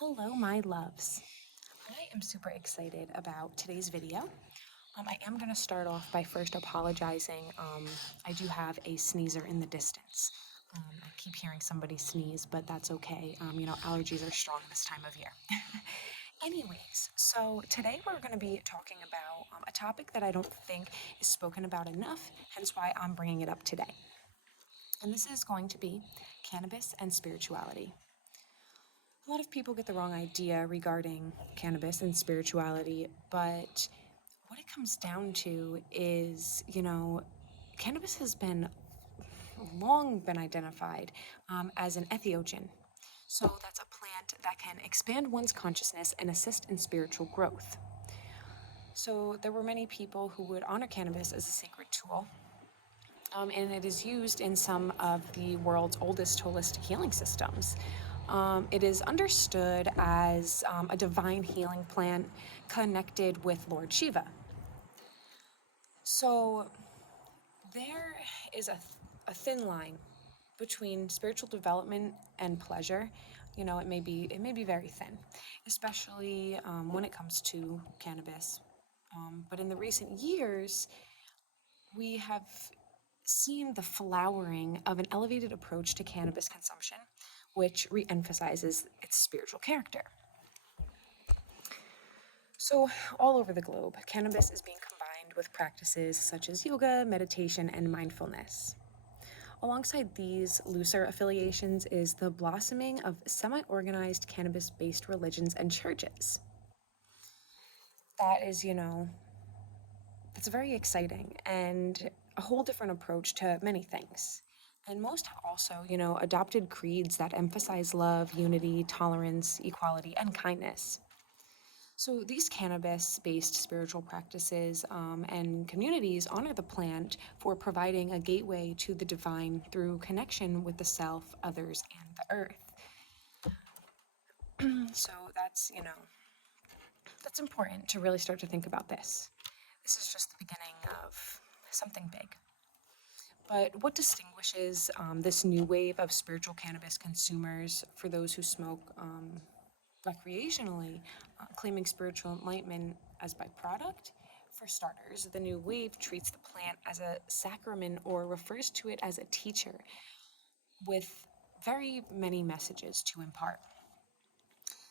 Hello, my loves. I am super excited about today's video. I am going to start off by first apologizing. I do have a sneezer in the distance. I keep hearing somebody sneeze, but that's okay. Allergies are strong this time of year. Anyways, so today we're going to be talking about a topic that I don't think is spoken about enough, hence why I'm bringing it up today. And this is going to be cannabis and spirituality. A lot of people get the wrong idea regarding cannabis and spirituality, but what it comes down to is, cannabis has been long been identified as an entheogen. So that's a plant that can expand one's consciousness and assist in spiritual growth. So there were many people who would honor cannabis as a sacred tool, and it is used in some of the world's oldest holistic healing systems. It is understood as a divine healing plant connected with Lord Shiva. So there is a thin line between spiritual development and pleasure. It may be very thin, especially when it comes to cannabis. But in the recent years, we have seen the flowering of an elevated approach to cannabis consumption, which re-emphasizes its spiritual character. So, all over the globe, cannabis is being combined with practices such as yoga, meditation, and mindfulness. Alongside these looser affiliations is the blossoming of semi-organized cannabis-based religions and churches. That is, that's very exciting and a whole different approach to many things. And most have also, adopted creeds that emphasize love, unity, tolerance, equality, and kindness. So these cannabis-based spiritual practices and communities honor the plant for providing a gateway to the divine through connection with the self, others, and the earth. So that's important to really start to think about this. This is just the beginning of something big. But what distinguishes this new wave of spiritual cannabis consumers for those who smoke recreationally, claiming spiritual enlightenment as byproduct? For starters, the new wave treats the plant as a sacrament or refers to it as a teacher with very many messages to impart.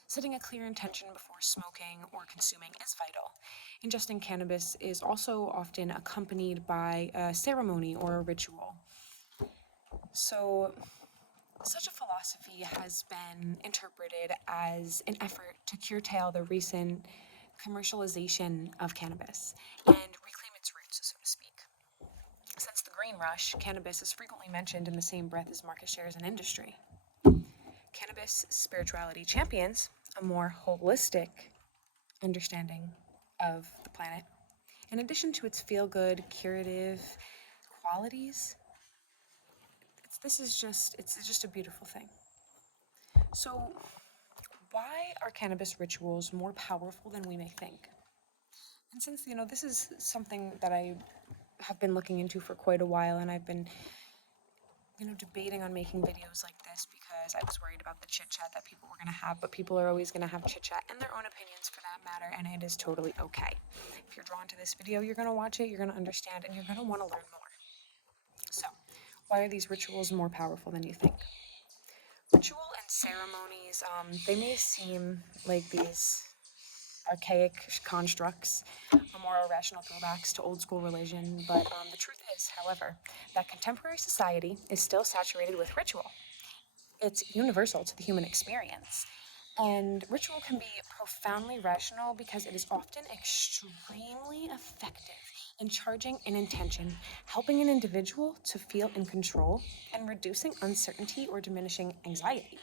Setting a clear intention before smoking or consuming is vital. Ingesting cannabis is also often accompanied by a ceremony or a ritual. So, such a philosophy has been interpreted as an effort to curtail the recent commercialization of cannabis and reclaim its roots, so to speak. Since the green rush, cannabis is frequently mentioned in the same breath as market shares and industry. Cannabis spirituality champions a more holistic understanding of the planet. In addition to its feel-good, curative qualities, it's just a beautiful thing. So, why are cannabis rituals more powerful than we may think? And since, this is something that I have been looking into for quite a while, and I've been, debating on making videos like this because I was worried about the chit-chat that people were going to have, but people are always going to have chit-chat and their own opinions for that matter, and it is totally okay. If you're drawn to this video, you're going to watch it, you're going to understand, and you're going to want to learn more. So, why are these rituals more powerful than you think? Ritual and ceremonies, they may seem like these archaic constructs, more irrational throwbacks to old school religion, but the truth is, however, that contemporary society is still saturated with ritual. It's universal to the human experience. And ritual can be profoundly rational because it is often extremely effective in charging an intention, helping an individual to feel in control, and reducing uncertainty or diminishing anxiety.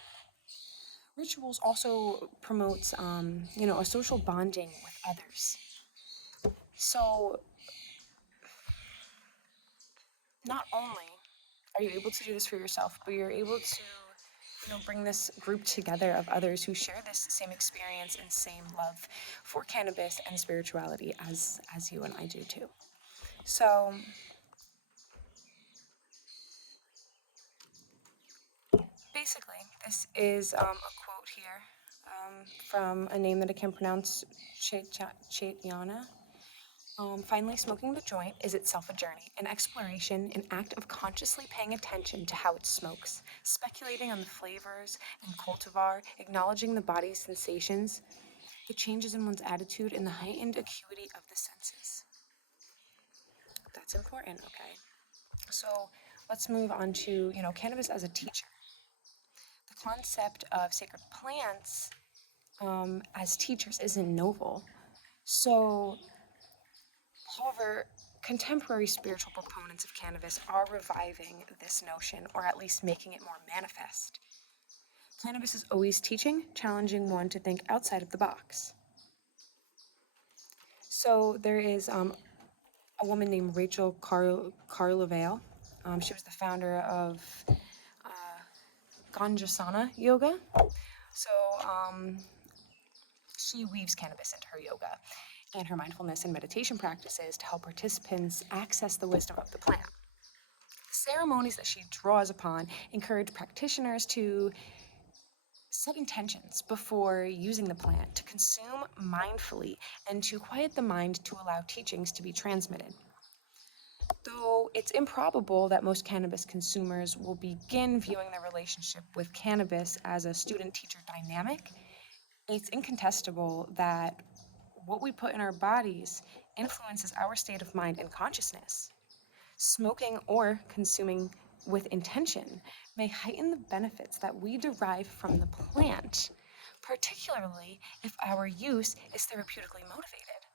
Rituals also promotes, a social bonding with others. So, not only are you able to do this for yourself, but you're able to, bring this group together of others who share this same experience and same love for cannabis and spirituality as you and I do too. So, basically, this is a quote here from a name that I can't pronounce, Chaityana. Finally, smoking the joint is itself a journey, an exploration, an act of consciously paying attention to how it smokes, speculating on the flavors and cultivar, acknowledging the body's sensations, the changes in one's attitude, and the heightened acuity of the senses. That's important, okay? So let's move on to, cannabis as a teacher. The concept of sacred plants as teachers isn't novel. So, however, contemporary spiritual proponents of cannabis are reviving this notion, or at least making it more manifest. Cannabis is always teaching, challenging one to think outside of the box. So there is a woman named Rachel Carlavale. She was the founder of Ganjasana Yoga. So she weaves cannabis into her yoga and her mindfulness and meditation practices to help participants access the wisdom of the plant. The ceremonies that she draws upon encourage practitioners to set intentions before using the plant, to consume mindfully, and to quiet the mind to allow teachings to be transmitted. Though it's improbable that most cannabis consumers will begin viewing their relationship with cannabis as a student-teacher dynamic, it's incontestable that what we put in our bodies influences our state of mind and consciousness. Smoking or consuming with intention may heighten the benefits that we derive from the plant, particularly if our use is therapeutically motivated.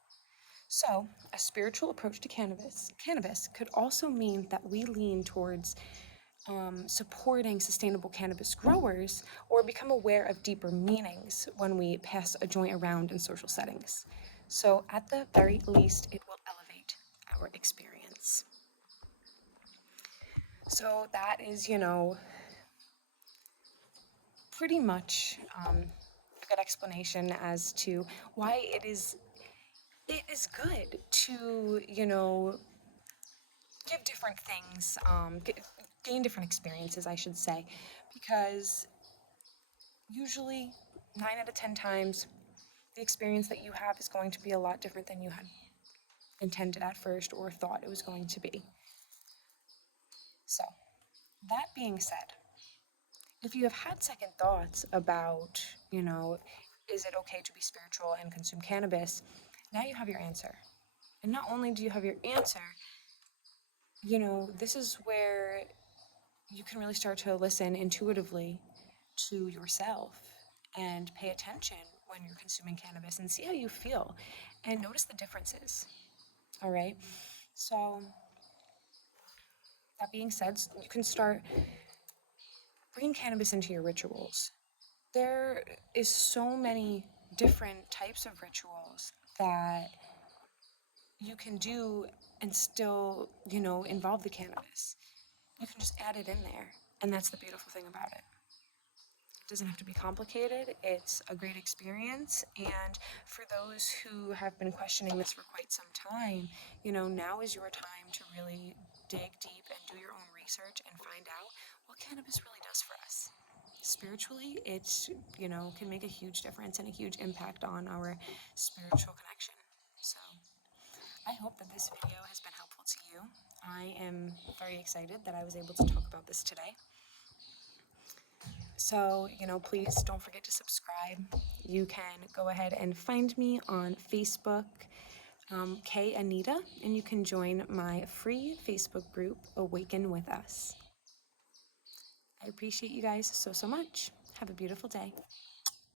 So, a spiritual approach to cannabis could also mean that we lean towards supporting sustainable cannabis growers or become aware of deeper meanings when we pass a joint around in social settings. So, at the very least, it will elevate our experience. So, that is, pretty much a good explanation as to why it is good to, give different things, gain different experiences, I should say, because usually 9 out of 10 times the experience that you have is going to be a lot different than you had intended at first or thought it was going to be. So, that being said, if you have had second thoughts about, is it okay to be spiritual and consume cannabis, now you have your answer. And not only do you have your answer, this is where you can really start to listen intuitively to yourself and pay attention when you're consuming cannabis and see how you feel and notice the differences. All right. So, that being said, you can start bringing cannabis into your rituals. There is so many different types of rituals that you can do and still, involve the cannabis. You can just add it in there, and that's the beautiful thing about it. It doesn't have to be complicated. It's a great experience, and for those who have been questioning this for quite some time, now is your time to really dig deep and do your own research and find out what cannabis really does for us. Spiritually, it, can make a huge difference and a huge impact on our spiritual connection. So, I hope that this video has been helpful to you. I am very excited that I was able to talk about this today. So, please don't forget to subscribe. You can go ahead and find me on Facebook, K Anita, and you can join my free Facebook group, Awaken With Us. I appreciate you guys so much. Have a beautiful day.